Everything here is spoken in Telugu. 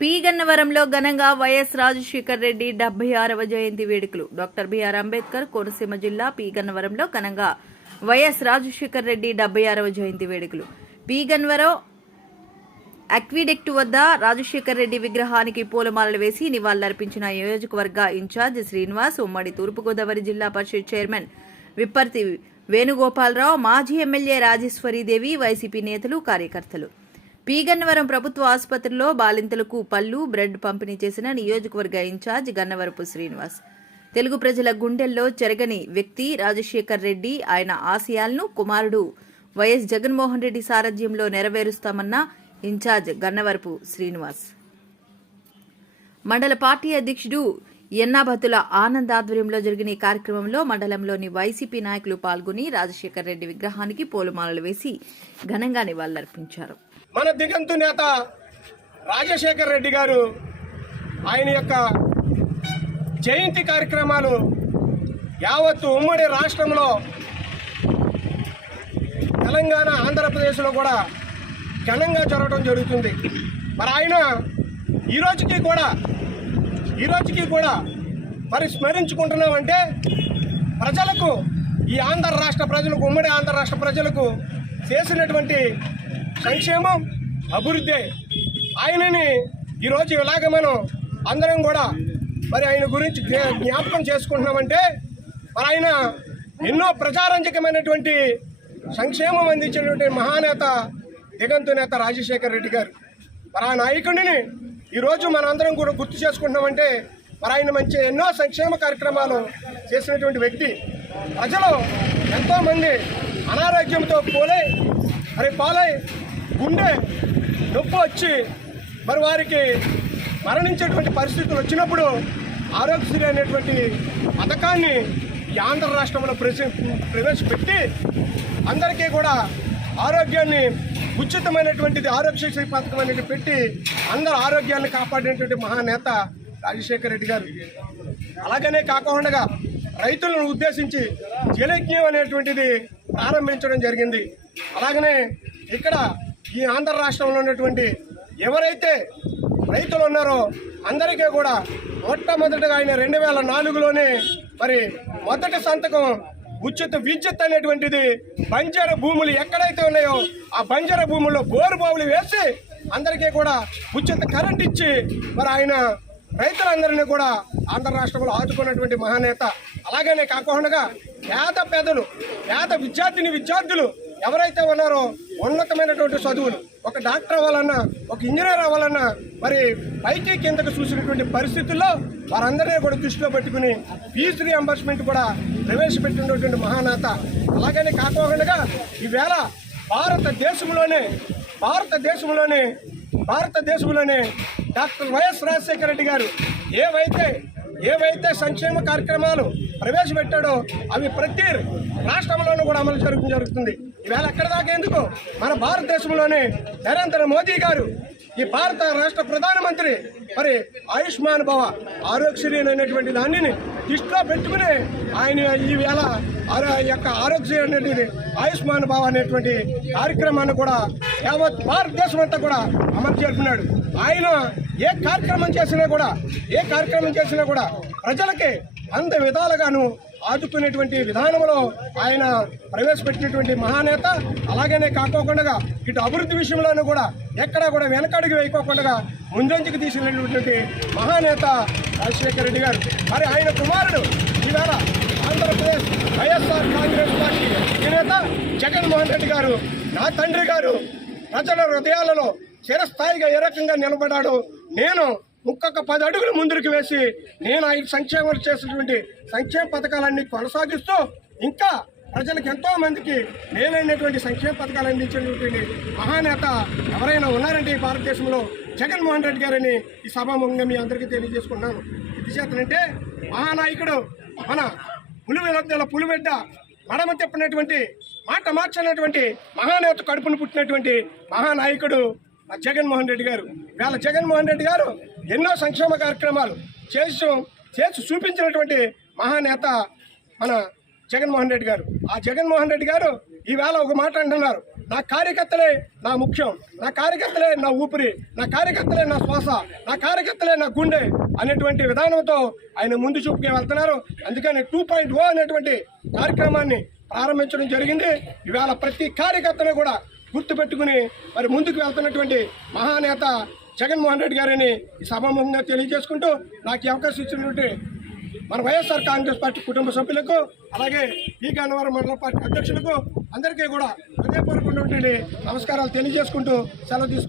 పి గన్నవరంలో ఘనంగా వైఎస్ రాజశేఖర్ రెడ్డి డెబ్బై ఆరవ జయంతి వేడుకలు. డాక్టర్ బిఆర్ అంబేద్కర్ కోనసీమ జిల్లా పి గన్నవరంలో ఘనంగా వైఎస్ రాజశేఖర్ రెడ్డి డెబ్బై ఆరవ జయంతి వేడుకలు. పి గన్నవరం అక్విడెక్ట్ వద్ద రాజశేఖర్ రెడ్డి విగ్రహానికి పూలమాలలు వేసి నివాళులర్పించిన నియోజకవర్గ ఇన్ఛార్జ్ శ్రీనివాస్ ఉమ్మడి తూర్పుగోదావరి జిల్లా పరిషత్ చైర్మన్ విప్పర్తి వేణుగోపాలరావు మాజీ ఎమ్మెల్యే రాజేశ్వరీదేవి వైసీపీ నేతలు కార్యకర్తలు. పీగన్నవరం ప్రభుత్వ ఆసుపత్రిలో బాలింతలకు పళ్ళు బ్రెడ్ పంపిణీ చేసిన నియోజకవర్గ ఇన్ఛార్జ్ గన్నవరపు శ్రీనివాస్. తెలుగు ప్రజల గుండెల్లో చెరగని వ్యక్తి రాజశేఖర్ రెడ్డి ఆయన ఆశయాలను కుమారుడు వైఎస్ జగన్మోహన్ రెడ్డి సారథ్యంలో నెరవేరుస్తామన్న ఇన్ఛార్జ్ గన్నవరపు శ్రీనివాస్. మండల పార్టీ అధ్యక్షుడు ఎన్నాభతుల ఆనంద్ ఆధ్వర్యంలో జరిగిన ఈ కార్యక్రమంలో మండలంలోని వైసీపీ నాయకులు పాల్గొని రాజశేఖర్ రెడ్డి విగ్రహానికి పూలమాలలు వేసి ఘనంగా నివాళులర్పించారు. మన దిగంతు నేత రాజశేఖర్ రెడ్డి గారు ఆయన యొక్క జయంతి కార్యక్రమాలు యావత్తు ఉమ్మడి రాష్ట్రంలో తెలంగాణ ఆంధ్రప్రదేశ్లో కూడా ఘనంగా జరగడం జరుగుతుంది. మరి ఆయన ఈ రోజుకి కూడా ఈ రోజుకి కూడా మరి స్మరించుకుంటున్నామంటే ప్రజలకు ఈ ఆంధ్ర రాష్ట్ర ప్రజలకు ఉమ్మడి ఆంధ్ర రాష్ట్ర ప్రజలకు చేసినటువంటి సంక్షేమం అభివృద్ధి ఆయనని ఈరోజు ఇలాగ మనం అందరం కూడా మరి ఆయన గురించి జ్ఞా- జ్ఞాపకం చేసుకుంటున్నామంటే మరి ఆయన ఎన్నో ప్రజారంజకమైనటువంటి సంక్షేమం అందించినటువంటి మహానేత దిగంతు నేత రాజశేఖర్ రెడ్డి గారు. మరి ఆ నాయకుడిని ఈరోజు మనందరం కూడా గుర్తు చేసుకుంటున్నామంటే మరి ఆయన మంచి ఎన్నో సంక్షేమ కార్యక్రమాలు చేసినటువంటి వ్యక్తి. ప్రజలు ఎంతోమంది అనారోగ్యంతో పోలై మరి పాలై గుండె నొప్పి వచ్చి మరి వారికి మరణించేటువంటి పరిస్థితులు వచ్చినప్పుడు ఆరోగ్యశ్రీ అనేటువంటి పథకాన్ని ఈ ఆంధ్ర రాష్ట్రంలో ప్రవేశ ప్రవేశపెట్టి అందరికీ కూడా ఆరోగ్యాన్ని ఉచితమైనటువంటిది ఆరోగ్యశ్రీ పథకం అనేది పెట్టి అందరు ఆరోగ్యాన్ని కాపాడినటువంటి మహానేత రాజశేఖర రెడ్డి గారు. అలాగనే కాకుండా రైతులను ఉద్దేశించి జలజ్ఞం అనేటువంటిది ప్రారంభించడం జరిగింది. అలాగనే ఇక్కడ ఈ ఆంధ్ర రాష్ట్రంలో ఉన్నటువంటి ఎవరైతే రైతులు ఉన్నారో అందరికీ కూడా మొట్టమొదటిగా ఆయన రెండు వేల నాలుగులోనే మరి మొదటి సంతకం ఉచిత విద్యుత్ అనేటువంటిది బంజర భూములు ఎక్కడైతే ఉన్నాయో ఆ బంజర భూముల్లో బోరు బావులు వేసి అందరికీ కూడా ఉచిత కరెంట్ ఇచ్చి మరి ఆయన రైతులందరినీ కూడా ఆంధ్ర రాష్ట్రంలో ఆదుకున్నటువంటి మహానేత. అలాగనే కాకుండా పేద పేదలు పేద విద్యార్థిని విద్యార్థులు ఎవరైతే ఉన్నారో ఉన్నతమైనటువంటి చదువులు ఒక డాక్టర్ అవ్వాలన్నా ఒక ఇంజనీర్ అవ్వాలన్నా మరి పైకి కిందకు చూసినటువంటి పరిస్థితుల్లో వారందరినీ కూడా దృష్టిలో పెట్టుకుని ఫీజు రియంబర్స్మెంట్ కూడా ప్రవేశపెట్టినటువంటి మహానేత. అలాగనే కాకుండా ఈవేళ భారతదేశంలోనే భారతదేశంలోనే భారతదేశంలోనే డాక్టర్ వైఎస్ రాజశేఖర రెడ్డి గారు ఏవైతే ఏవైతే సంక్షేమ కార్యక్రమాలు ప్రవేశపెట్టాడో అవి ప్రతి రాష్ట్రంలోనూ కూడా అమలు జరుగుతూ జరుగుతుంది. ఈవేళ ఎక్కడ దాకా ఎందుకు? మన భారతదేశంలోనే నరేంద్ర మోదీ గారు ఈ భారత రాష్ట్ర ప్రధానమంత్రి మరి ఆయుష్మాన్ భవ ఆరోగ్యశ్రీ అనేటువంటి దానిని దృష్టిలో పెట్టుకుని ఆయన ఈ వేళ యొక్క ఆరోగ్య అనేటువంటి ఆయుష్మాన్ భవ అనేటువంటి కార్యక్రమాన్ని కూడా యావత్ భారతదేశం అంతా కూడా అమలు చేరుకున్నాడు ఆయన ఏ కార్యక్రమం చేసినా కూడా ఏ కార్యక్రమం చేసినా కూడా ప్రజలకి అంత విధాలుగాను ఆదుకునేటువంటి విధానంలో ఆయన ప్రవేశపెట్టినటువంటి మహానేత. అలాగనే కాకోకుండా ఇటు అభివృద్ధి విషయంలోనూ కూడా ఎక్కడా కూడా వెనకడుగు వేయకోకుండా ముందంజకు తీసుకెళ్ళినటువంటి మహానేత రాజశేఖర రెడ్డి గారు. మరి ఆయన కుమారుడు ఈవేళ ఆంధ్రప్రదేశ్ వైఎస్ఆర్ కాంగ్రెస్ పార్టీ అధినేత జగన్మోహన్ రెడ్డి గారు. నా తండ్రి గారు ప్రజల హృదయాలలో చిరస్థాయిగా ఏ రకంగా నిలబడ్డాడు నేను ముక్కొక్క పది అడుగులు ముందుకు వేసి నేను ఐదు సంక్షేమాలు చేసినటువంటి సంక్షేమ పథకాలన్నీ కొనసాగిస్తూ ఇంకా ప్రజలకు ఎంతో మందికి మేలైనటువంటి సంక్షేమ పథకాలు అందించినటువంటి మహానేత ఎవరైనా ఉన్నారంటే ఈ భారతదేశంలో జగన్మోహన్ రెడ్డి గారని ఈ సభాముఖంగా మీ అందరికీ తెలియజేసుకున్నాను ఇది చేతనంటే మహానాయకుడు మన పులివెల పులిబిడ్డ మడమ తిప్పినటువంటి మాట మార్చినటువంటి మహానేత కడుపును పుట్టినటువంటి మహానాయకుడు ఆ జగన్మోహన్ రెడ్డి గారు. వేళ జగన్మోహన్ రెడ్డి గారు ఎన్నో సంక్షేమ కార్యక్రమాలు చేసి చేసి చూపించినటువంటి మహానేత మన జగన్మోహన్ రెడ్డి గారు. ఆ జగన్మోహన్ రెడ్డి గారు ఈవేళ ఒక మాట అంటున్నారు. నా కార్యకర్తలే నా ముఖ్యం నా కార్యకర్తలే నా ఊపిరి నా కార్యకర్తలే నా శ్వాస నా కార్యకర్తలే నా గుండె అనేటువంటి విధానంతో ఆయన ముందు చూపుకే వెళ్తున్నారు. అందుకని టూ పాయింట్ ఓ అనేటువంటి కార్యక్రమాన్ని ప్రారంభించడం జరిగింది. ఇవాళ ప్రతి కార్యకర్తను కూడా గుర్తుపెట్టుకుని మరి ముందుకు వెళ్తున్నటువంటి మహానేత జగన్మోహన్ రెడ్డి గారిని సభాముఖంగా తెలియజేసుకుంటూ నాకు ఈ అవకాశం ఇచ్చినటువంటి మన వైఎస్ఆర్ కాంగ్రెస్ పార్టీ కుటుంబ సభ్యులకు అలాగే ఈ గన్నవరం మండల పార్టీ అధ్యక్షులకు అందరికీ కూడా హృదయపూర్వకమైనటువంటి నమస్కారాలు తెలియజేసుకుంటూ సెలవు తీసుకుంటాం